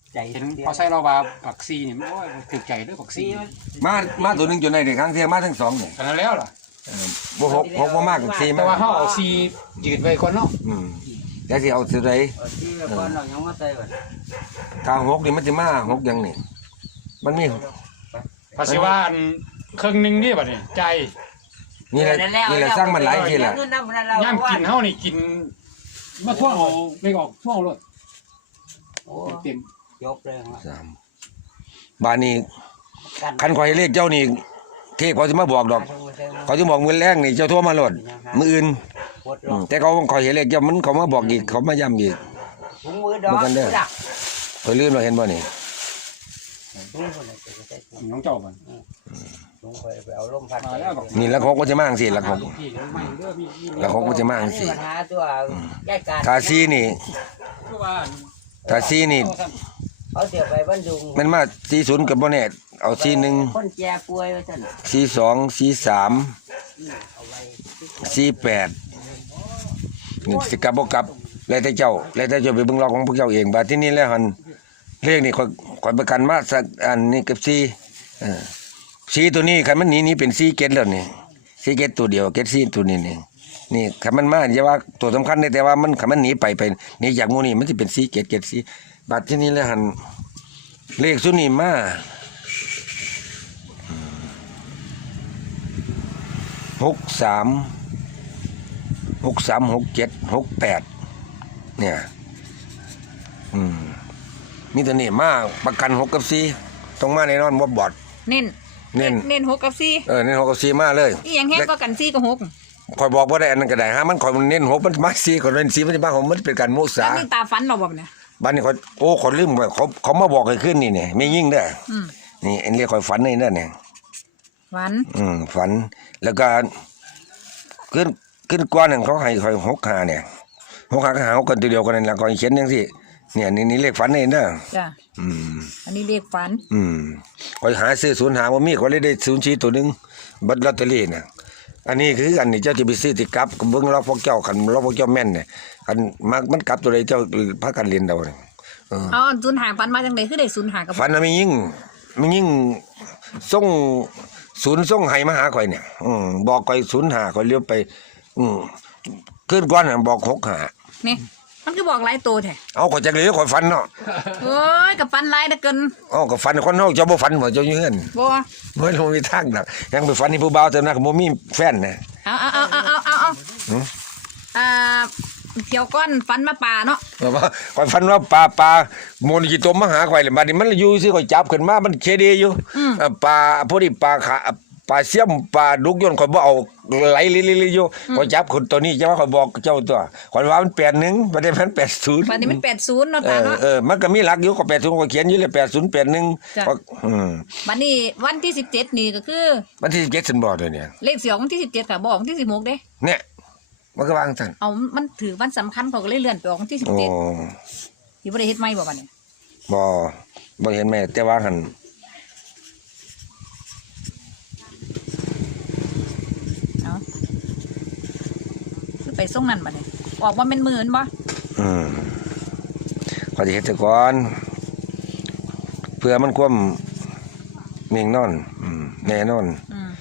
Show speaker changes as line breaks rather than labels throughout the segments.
เห็นพอใส่เราว่าผักซีนี่โอ้ยถูกใจด้วยผักซี
มาตัวนึงจนได้ครั้งเที่ยมาทั้งสองเนี่ย
ขนาดแล้วล่ะ
บ่หกบ่มากกับ4
แต่
มา
ว่าเขาเอาซียืดไว้ก่อนเนาะ
แต่สิเอาตัวใด
ที่ก่อนเรายังมาเตยก่อน
ถ้า6นี่มันสิมา6ยังนี่มันมี
ภาษีว่าครึ่งนึงนี่บัดนี้ใจ
นี่แหละสร้างมันหลายทีละ
ย่ำกินเฮานี่กินมาท่วงเอาไม่ออกท่วงเอาเลย
โอ้
เต็ม
ยกเลยครับ
3บ้านนี้คันข่อยเลขเจ้านี่เทพเขาสิมาบอกดอกเขาสิบอกมื้อแรงนี่เจ้าโทรมาโลดมื้ออื่นแต่เขาข่อยเห็นเลขเจ้ามันเขามาบอกอีกเขามาย้ำอีก
ถุงมือดอกดัก
ข่อยลืมแล้วเห็นบ่นี่
ถุงคนไหนจะใส่ถุง
น้องเจ้ามัน
ถุงไปเอาลมพัด
มาแล้วบอก
นี่ละ6ก็สิมาจังซี่ละ6
พี่เดี๋ยวไม่เด้อพี่
ละ6ก็สิมาจังซี่
ปัญหาตัวแยกการ
ถ้าซีนี่
คือว่า
ถ้าซีนี่
เขาเสียไปบ้านดุง
มันมา40ก็บ่แน่เอา41
คนแก่ป่วยว่าซั่น
42 43
เอาไว้
48นี่สิกลับบ่กลับแล้วแต่เจ้าไปเบิ่งล็อกของพวกเจ้าเองบาดที่นี่แล้วหั่นเลขนี่ข่อยประกันมาสักอันนี้กับ4สีตัวนี้คันมันหนีเป็น4เกตแล้วนี่4เกตตัวเดียวเกต4ตัวนี้นี่คันมันมาอย่าว่าตัวสำคัญแต่ว่ามันคันมันหนีไปหนีจากหมู่นี้มันสิเป็น4เกต4บาดที่นี่แล้วหั่นเลขซุนี้มา63 67 68เนี่ยมีตัวนี้มาประกัน6กับ4ต้องมาแน่นอนบ่บอด
เน้น
เน้น
เน้น6กับ4
เน้น6กับ4มาเลย
อีหยังแฮงก็กัน4กับ6
ข่อยบอกบ่ได้อันนั้นก็ได้ฮะมันข่อยมันเน้น6มันมา4ข่อยเน้น4มันสิมาของมันเป็นการโมษา
แล้วนี่ตาฟันเราบ่เนี่ย
บัดนี้ข่อยข่อยลืมว่าเขามาบอกให้ขึ้นนี่เนี่ยไม่ยิ่งเด้อนี่อันเรียกข่อยฝันในนั่นเนี่ย
ฝัน
ฝันแล้วก็ขึ้นกว่านั้นเขาให้ข่อย65เนี่ย65ก็หากันตัวเดียวกันนั่นล่ะข่อยเขียนจังซี่เนี่ยนี่เลขฝันนี่เด้อ
จ้ะอันนี้เลขฝัน
ข่อยหาซื้อ05บ่มีข่อยเลยได้04ตัวนึงบัตรลอตเตอรี่น่ะอันนี้คืออันนี้เจ้าสิไปซื้อติกลับเบิ่งล็อกพวกเจ้าคันล็อกพวกเจ้าแม่นเนี่ยคันมันกลับตัวใดเจ้าพากันเรียนเอาเนี่ย
เอา05ฝันมาจังได๋คือได้05กับ
ฝันน่ะมียิ่งส่งศูนย์ส่งให้มาหาข่อยเนี่ยบอกข่อย05ข่อยเลี้ยวไปขึ้นก่อนน่ะบอก65
นี่มันคือบอกหลายตัวแท้
เอาข่อยจักเลยข่อยฝันเนาะ
โอ้ยกับฝันหลายเหลือเกิน
เอาก็ฝันคนเฮาเจ้าบ่ฝันบ่เจ้าอยู่เฮือน
บ่
บ่มีทางดอกยังไปฝันให้ผู้บ่าวเท่านั้นก็บ่มีแฟนนะ
เอาเที่ยวก้อนฝันมาป่าเนาะ
ว่าข่อยฝันว่าปลาโมนกี่ตัวมาหาข่อยเลยบัดนี้มันอยู่ซื่อข่อยจับขึ้นมามันเคดีอยู่ปลาพวกนี้ปลาเสี่ยมปลาดุกย่นข่อยบ่เอาไหลลิๆอยู่ข่อยจับคนตัวนี้จะว่าข่อยบอกเจ้าตัวข่อยว่ามัน81บ่ได้มัน80
บัดนี้มัน80เนาะตาเนาะ
มันก็มีหลักอยู่ก็80ข่อยเขียนอยู่เลย80 81
บัดนี้วันที่17นี่ก็คือ
วันที่17ซั่นบ่เด้อเนี่ย
เลขสิออกวันที่17ค่ะบ่ออกวันที่16เด้
เนี่ยมันก็วางซั่น
เอามันถือวันสำคัญเขาก็เลยเลื่อนไปออกวันที่17สิบ่ได้เฮ็ดใหม่บ่บัดนี้
บ่เห็นแม่แต่ว่าหั่น
เอาคือไปส่งนั่นบัดนี้ออกว่าแม่นมื้อบ่
ขอสิเฮ็ดซะก่อนเพื่อมันความเมียงนอนแน่นอน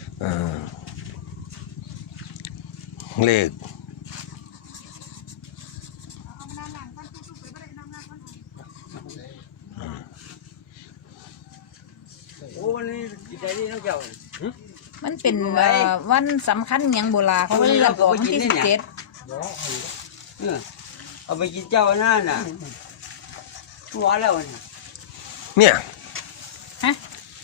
เลข
โอ้วันนี้ใจดีน้องเจ้า
มันเป็นวันสำคัญหยังโบราณเขาเลยเลื่อนไปออกวันที่17
เอาไปกินเจ้าหน้าน่ะหัวแล้ว
เนี่ย
ฮะ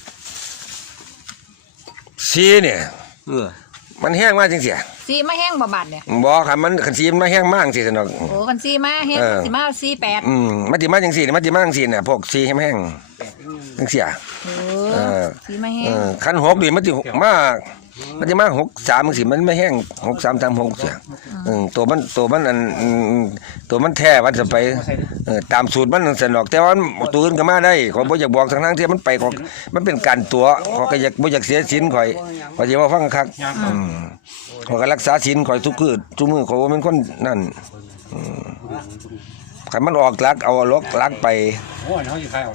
สีเนี่ยมันแห้งมากจริงเสีย
สีมาแห้งบ่บาดเนี่ย
บ่ครับมันคันสีมันมาแห้งมากสิซั่นดอก
โอ้คันสีมาแห้งสิมา48
มันสิมาจังซี่มันสิมาจังซี่น่ะพวกสีแห้งๆจังเสีย
สีมาแห้ง
คัน6นี่มันสิมา63จังซี่มันไม่แห้ง6336เสียตัวมันอันตัวมันแท้ว่าจะไปตามสูตรมันซั่นดอกแต่ว่าตัวอื่นก็มาได้ขอยบ่อยากบอกทั้งๆที่มันไปของมันเป็นการตัวขอยก็อยากบ่อยากเสียศีลข่อยสิว่าฟังคักขอยก็รักษาศีลข่อยทุกมื้อข่อยบ่เป็นคนนั่นคันมันออกลักเอาลักไป
โอ้ยเขาจะขายออก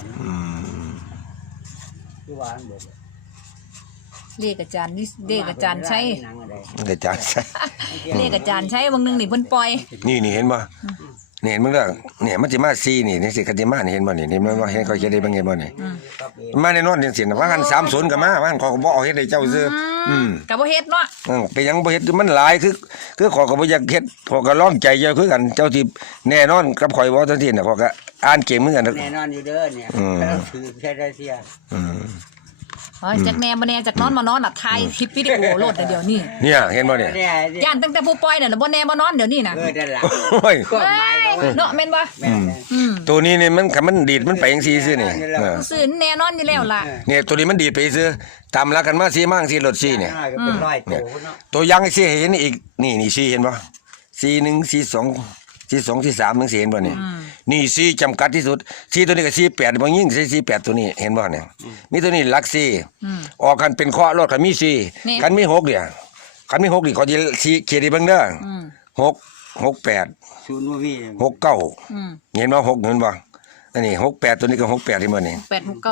คือวางเบิด
เลขอาจารย์นี่เลขอาจารย์ใช้
หนังอะไร
มันก็จานใส่
เลขอาจารย์ใช้บางนึงนี่เพิ่นปล่อย
นี่เห็นบ่นี่เห็นมึงเด้อเนี่ยมันสิมา4นี่นี่สิคันสิมานี่เห็นบ่นี่มันว่าเห็นเขาเฮ็ดได้บ่เห็นบ่นี่
ครับเอง
มาแน่นอนจังซี่นะว่ากัน30ก็มาว่ากันขอก็บ่เอาเฮ็ดให้เจ้าซื่ออืม
ก็บ่เฮ็ดเนาะ
เป็นหยังบ่เฮ็ดมันหลายคือขอยก็บ่อยากเฮ็ดขอยก็ร้องใจเจ้าคือกันเจ้าสิแน่นอนกับข่อยบ่จังซี่น่ะขอยก็อ่านเกมเหมือนกัน
แน่นอนอยู่เด้อเนี่ยถือแค่ได้เสีย
อ๋อจากแน่บ่แน่จากนอนมานอนน่ะถ่ายคลิปวิดีโอโหลดเดี๋ยวนี้
เนี่ยเห็นบ่เนี่ย
เนี่ย
ย่านตั้งแต่ผู้ปล่อยน่ะบ่แน่บ่นอนเดี๋ยวนี้น่ะ
ด้านหลัง
โอ้ย
ก็หมายเขา
เนาะแม่นบ่
แม่
ตัวนี้นี่มันคันมันดีดมันไปจังซี่ซื่อนี่เออ
ซื้อแน่นอนอยู่แล้วล่ะ
เนี่ยตัวนี้มันดีดไปซื้อตามรักกันมาสีมั่งสีรถสีเนี่ย
ก็เป็นร้อยโตเนาะ
ตัวอยังสีเห็นอีกนี่สีเห็นปะสี1สี2สี2สี3นึงสีเห็นปะเนี่ยนี่สีจำกัดที่สุดสีตัวนี้ก็สี8บางยิ่งสี8ตัวนี้เห็นปะเนี่ยมีตัวนี้หลักสีออกกันเป็นข้อรถกันมีสีกันมี6เนี่ยกันมี6นี่เขาจะสีเขียนดีเบิ่งเด้อ6 8
ศูนย์บ่มี
6 9เห็นบ่6เห็นบ่อันนี้68ตัวนี้ก็68ที่มันนี่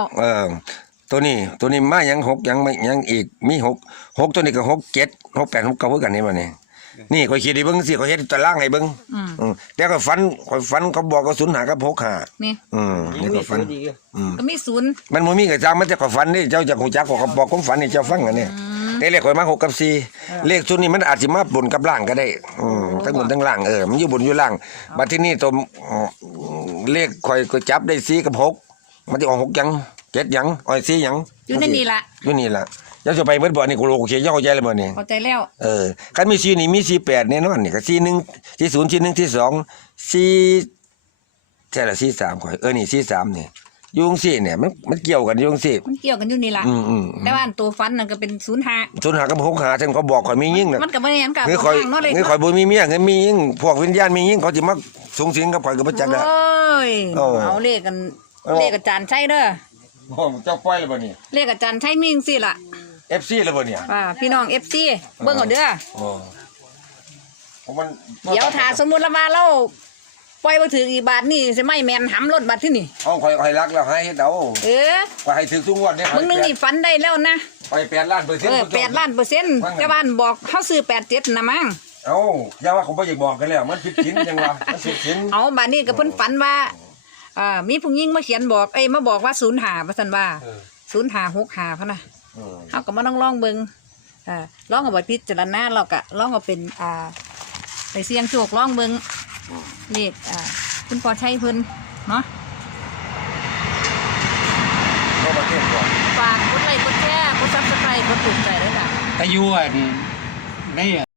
869
ตัวนี้มายัง6ยังไม่ยังอีกมี6ตัวนี้ก็67 68 69คือกันนี่บ่นี่ข่อยคิดให้เบิ่งสิข่อยเฮ็ดตารางให้เบิ่งแต่ก็ฝันข่อยฝันเขาบอกว่า05กับ65
นี่
นี่ก็ฝัน
ก็มีศูนย์
มันบ่มีก็จังมันแต่ข่อยฝันนี่เจ้าจะฮู้จักข่อยก็บอกความฝันให้เจ้าฟังกันเนี่ยแต่เลขข่อยมา6กับ4เลขชุดนี้มันอาจสิมาบนกับล่างก็ได้ทั้งบนทั้งล่างมันอยู่บนอยู่ล่างบัดที่นี่ตัวเลขข่อยก็จับได้4กับ6มันสิออก6ยัง7ยังอ้อย4ยัง
อยู่ในนี่ล่ะ
อยู่นี่ล่ะเจ้าจะไปเบิดบ่นี่กูโลกเขียนเข้าใจเลยบ่นี่
เข้าใจแล้ว
คันมี4นี่มี48แน่นอนนี่ก็41 40 41 42 4แท้ละ43ข่อยนี่43นี่อยู่จังซี่เนี่ยมันเกี่ยวกันอยู่จังซี่
มันเกี่ยวกันอยู่นี่ล่ะแต่ว่าอันตัวฟันนั่นก็เป็น05
05กับ65ฉันเขาบอกข่อยมียิ่งน่ะ
มันก็บ่แน่นกับ
คือข่อย
เนาะเลย
คือข่อยบ่มีเมียคือมียิ่งพวกวิญญาณมียิ่งเขาสิมาสูงสิงกับข่อยก็บ่จัก
โอ
ได้
้ยเอาเลขกันเลขอาจารย์ใช่เด้อ
บ่เจ้าปล่อยแล้วบ่นี่
เลขอาจารย์ใช่มีจังซี่ล่ะ
FC แล้วบ่เนี่ย
พี่น้อง FC เบิ่งเอาเด้อ
ผมมัน
เดี๋ยวถ้าสมมุติละว่าเราปล่อยบ่ถึงอีกบาทนี่สิไม่แม่นหำรถบัดที่นี่
เอาข่อยรักแล้วให้เฮ็ดเอา ข่อยให้ถึงทุกงวดเนี่ย
มึงนึงนี่ฝันได้แล้วนะ
ข่อย8ล้านเปอร์เซ็นต์
8ล้านเปอร์เซ็นต์เจ้าบ้านบอกเฮาซื้อ87นะมั้ง
เอ้าอย่าว่าผมบ่อยากบอกกันแล้วมันผิดศีลจังวะมันผิดศีล
เอาบัดนี้ก็เพิ่นฝันว่ามีผู้หญิงมาเขียนบอกมาบอกว่า05ว่าซั่นว่า0565พุ่นน่ะเฮาก็มาลองเบิ่งลองเอาไปพิจารณาแล้วก็ลองเอาเป็นไปเสี่ยงโชคลองเบิ่งเลขคุณพ่อชัยเพิ่นเนาะ
เข้าประเทศก่อน
ฝากกดไลค์กดแชร์กด Subscribe กดถูกใจด้วยค่ะ
แต่อยู่ใน